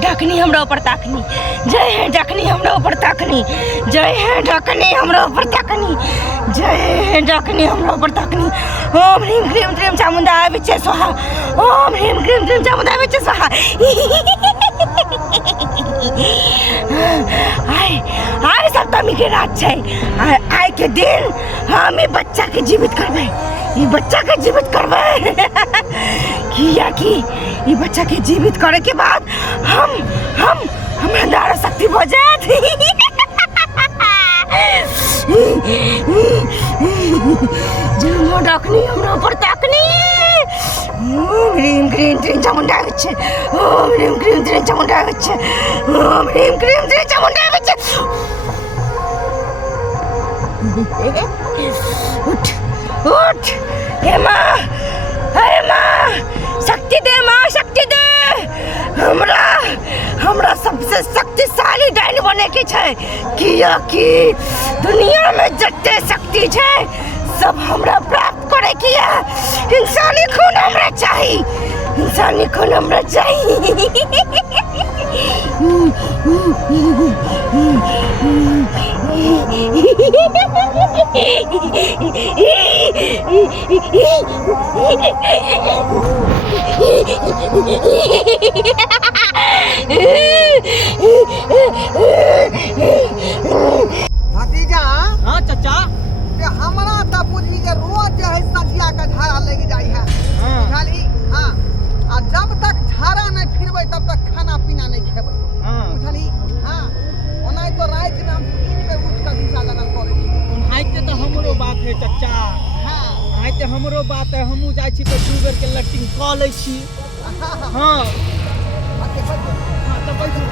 ढकनी हमरा ऊपर ताकनी, जय है ढकनी हमरा ऊपर ताकनी, जय है ढकनी हमरा ऊपर ताकनी, जय है ढकनी हमरा ऊपर ताकनी। ओम ह्रीम क्रीम क्रीम चामुंडा विचे स्वाहा, ओम ह्रीम क्रीम क्रीम चामुंडा विचे स्वाहा। आय सप्तमी के रात छै, आय के दिन हम ई बच्चा के जीवित करबै, ई बच्चा के जीवित करबै। किया कि ई बच्चा के जीवित करे के बाद हमरा दारा शक्ति हो जात। जब ढकनी हमरा ऊपर ताकनी, ओम ह्रीम क्रीम क्रीम चामुंडा विचे, ओम ह्रीम क्रीम क्रीम चामुंडा विचे, ओम ह्रीम क्रीम क्रीम चामुंडा विचे। उठ उठ हे माँ, हे माँ, शक्ति दे माँ, शक्ति दे। हमरा सबसे शक्तिशाली डायन बने के छै, किया कि दुनिया में जते शक्ति छै सब हमरा प्राप्त करे के है। इंसानी खून हमरा चाहिए, इंसानी खून हमरा चाहिए। भतीजा, हाँ चाचा, हमारा तो पूछी जे रोज जो है सजिया का झाड़ा लग जाए है, बुझली? हाँ, आ जब तक झाड़ा नहीं फिरबै तब तक खाना पीना नहीं खेबै, बुझली? हाँ, ओनाहि तो रात में हम 3 बेर उठ कर दिशा लगन करे छी। आइते तो हमरो बात है चाचा, हाँ, आइते हमरो बात है, हमहू जाइ छी तो 2 बेर के लैट्रिन कऽ लै छी। हाँ, तो बैठू।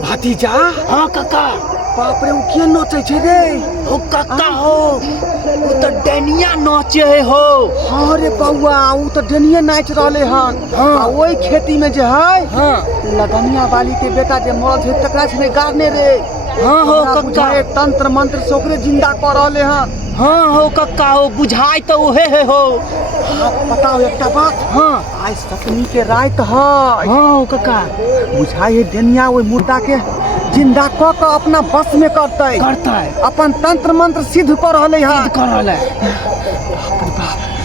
भतीजा, हाँ काका, बाप रे, किया नोचे छे रे? हो काका हो, वो तो डैनिया नाचे हो। हाँ रे बउआ, उ तो डनिया नाच रहले हन। हाँ। आ ओई खेती में जे है, हाँ लगनिया वाली के बेटा जे मरल है तकरा छने गाड़ने रे। हाँ हो हमरा काका, बुझाए तंत्र मंत्र से ओकरे जिंदा कर रहले हन। हाँ हो काका हो, बुझाई तो उहे है हो। हाँ, पता हो एकटा बात? हाँ आज सतमी के रात है। हाँ हो काका, बुझाई है डनिया ओई मुर्दा के जिंदा क के अपना बस में करते, करता है, अपन तंत्र मंत्र सिद्ध कर रहले हन। कर रहा है।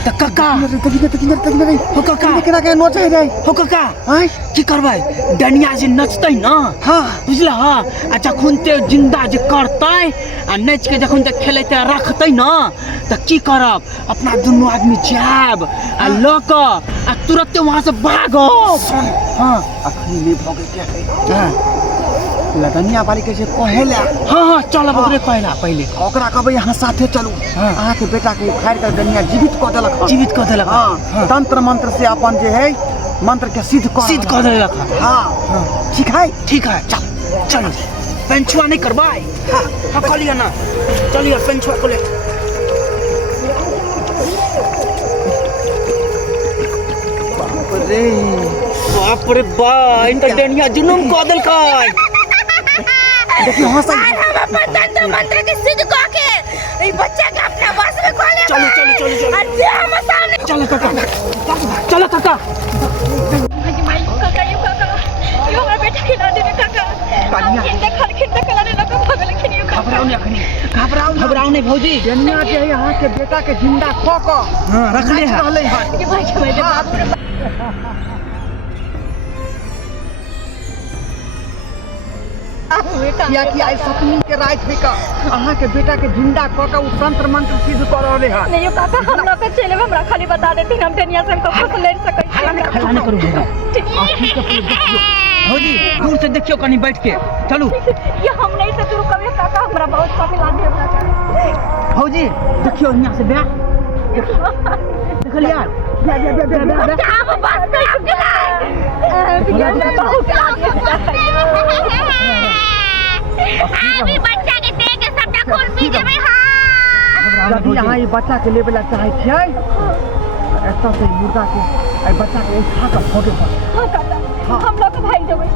तो काका हो काका, केना के नोचे रे? हो काका, आय की करबै? डनिया जे नचतै ना, हाँ, बुझल? आ जखन ते जिंदा जे करतै आ नाच के जखन ते खेलैते रखतै ना, तो की करब? अपना दुनू आदमी जायब आ लऽ कऽ आ तुरंते वहां से भागब। हाँ, अखनी ले भगे के है। हाँ लगनिया वाली के जे कहेला हाँ चल अब ओकरे कहला पहले ओकरा कहबै यहाँ साथे चलू हाँ। अहाँ के बेटा के उखाड़ कर दनिया जीवित कऽ देलक हँ। जीवित कऽ देलक हाँ तंत्र मंत्र से अपन जे है मंत्र के सिद्ध कऽ देलक हाँ ठीक है ठीक है चल चल पेंचुआ नहीं करवाए हाँ कलिए ना चलिए पेंचुआ को ले बाप रे बा इनका डेनिया जुनून कऽ देलकै देखियो हंस आज हम अपन तंत्र मंत्र के सिद्ध कऽ के ई बच्चा के अपना वश में कऽ लेबै। चलो आज जे हम सामने चलो काका चलो काका यो हमरा बेटा के ना देबे काका खिंडा कला ने लगा भागल खिनियो घबराओ नहीं भौजी दनिया जे है यहाँ के बेटा के जिंदा कऽ कऽ हाँ रखले हैं रहले हैं के भाई के मेरे बाप रे किया कि आई सपनी के रात में का अहाँ के बेटा के जिंदा कऽ कऽ उ तंत्र मंत्र सिद्ध कऽ रहले हैं। नहीं यो काका हम लोग के चले हमरा खाली बता देती हम टेनिया से हमको कुछ ले सकै हल्ला नहीं करो भौजी दूर से देखियो कहीं बैठ के चलू ये हम नहीं से दूर कभी काका हमरा बहुत काफी लाद है काका भौजी देखियो यहाँ से ब्याह देखलिए क्या हम बात कर बिया में बहुत अभी बच्चा के देख के सबटा खून पी जेबै। हां यदि अहाँ ई बच्चा के लेबे ला चाहे छियै एतऽ से मुर्गा के आई बच्चा के उठा के फोटो पर हां काका हम लोग भाई देबै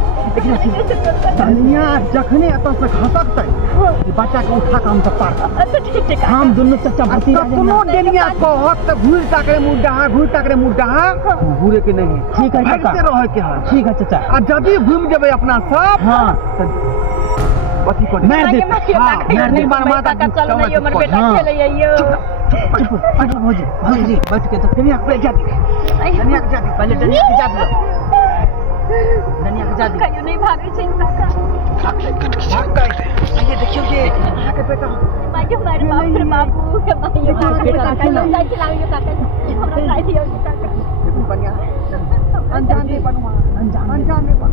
दनिया जखने एतऽ से घसकतै ई बच्चा के उठा के हम सब पार अच्छा ठीक है हम दोनों चच्चा भती कोनो डेनिया कहत त घूर ताकरे मुड्डा घूरे के नहीं ठीक है काका ऐसे रहे के है ठीक है चचा आ जदी घूम जेबै अपना सब हाँ पति को मार दे मार दे काका चलो नहीं हमर बेटा खेले यो चुप भौजी बैठ के तो कनिया पे जा दनिया के जाती पहले डनिया के जा दो डनिया के जा दो कहियो नहीं भागे छै काका ये देखियो ये अहाँ के बेटा माय हमारे बाप रे बाबू के माय बेटा काका जाई चलावियो काका हमरा साथ दियो काका देखो बढ़िया अनजान नहीं बनवा अनजान नहीं बन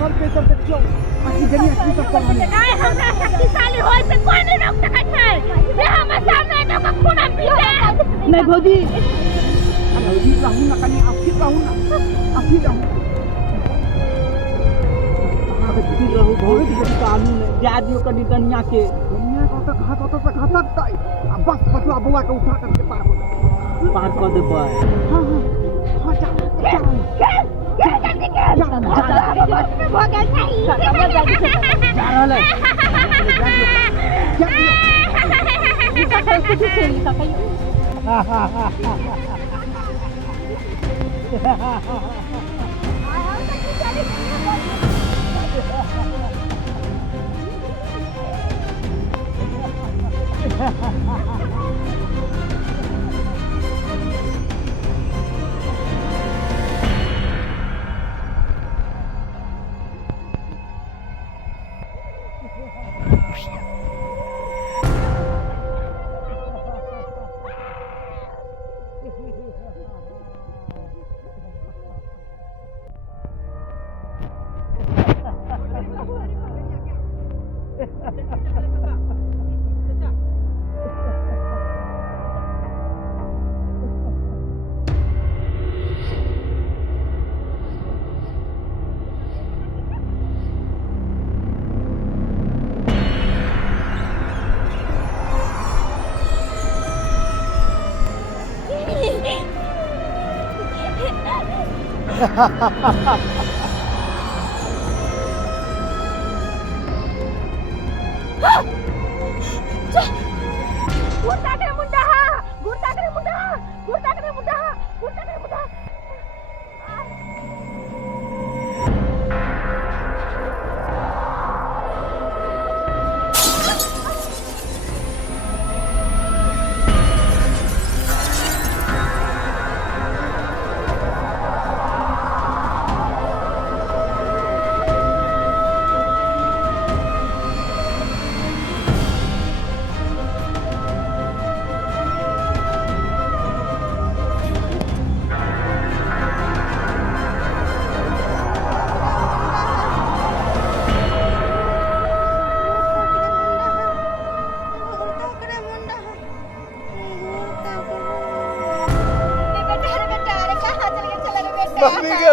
सब के सब देखियो आखिर दनिया की सब कर रही नहीं हमरा शक्तिशाली होय से कोई नहीं रोक सकै छै। जे हम सामने न का खून पी ले नहीं भौजी अभी रहूं ना कनी आपकी रहूं ना अभी रहूं रहू भौजी के कानून है जा दियो कनी दनिया के दुनिया को तो घातक अब बस बचवा बुआ के उठा करके पार कर देबै हां जा जल्दी कर जा हो गया सही काका जल्दी से जा रहल है काका कुछ खेल काका मम्मी के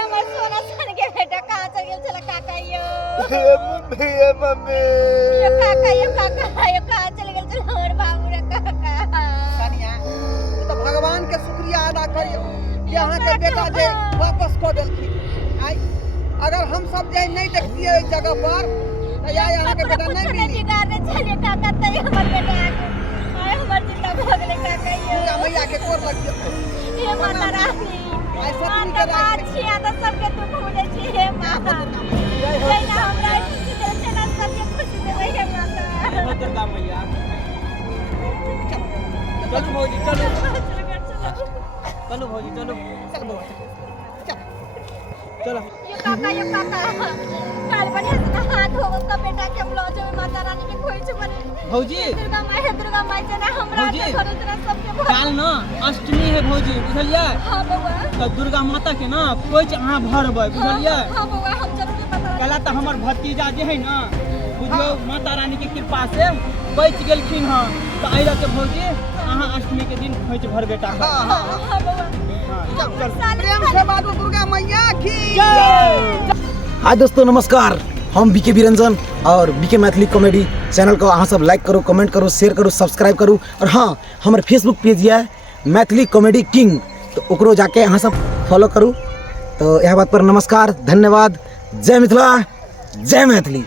हमर सोना सन के बेटा कहाँ चल गेल छला काका यो मम्मी यो काका यो कहाँ चल गेल छला हमर बाबू रे काका कनिया तू तो भगवान के शुक्रिया अदा करियो कि अहाँ के बेटा जे वापस कऽ देलखिन। आई अगर हम सब जे नहीं देखतिए इस जगह पर तो या यहाँ के बेटा नहीं मिली। बिगाड़ने चले काका तई हमर बेटा आय हमर जिंदा भ गेले काका यो दुर्गा मैया के गोर लग गयो। हे माता रानी ऐसे माता रानी आ तो सबके दुख हो जाय छी हे माता जय ना हमरा खुशी दे छै ना सबके खुशी देबै हे माता दुर्गा मैया चलो भौजी चलो चलो भौजी चलो चल बउआ चलो यो काका काल बढ़िया से हाथ हो का बेटा के हम लो जेबै माता रानी के खोइ छै बने भौजी दुर्गा माई जना हमरा भौजी, के घर तरह सबके काल ना अष्टमी है भौजी बुझलियै हां बउआ तो दुर्गा माता के ना कोच अहाँ भरबै बुझलियै हां बउआ हम जरूर माता कला तो हमर भतीजा जे है ना बुझियो माता रानी के कृपा से बच गेलखिन हां तो आइला के भौजी अहाँ अष्टमी के दिन खोच भर बेटा हां हां हां बउआ प्रेम से बाबू दुर्गा मैया की हाय दोस्तों नमस्कार, हम बीके बिरंजन और बीके मैथिली कॉमेडी चैनल को अहाँ सब लाइक करो, कमेंट करो, शेयर करो, सब्सक्राइब करो। और हाँ, हमारे फेसबुक पेज है मैथिली कॉमेडी किंग, तो ओकरो जाके अहाँ सब फॉलो करूँ। तो यह बात पर नमस्कार, धन्यवाद, जय मिथिला, जय मैथिली।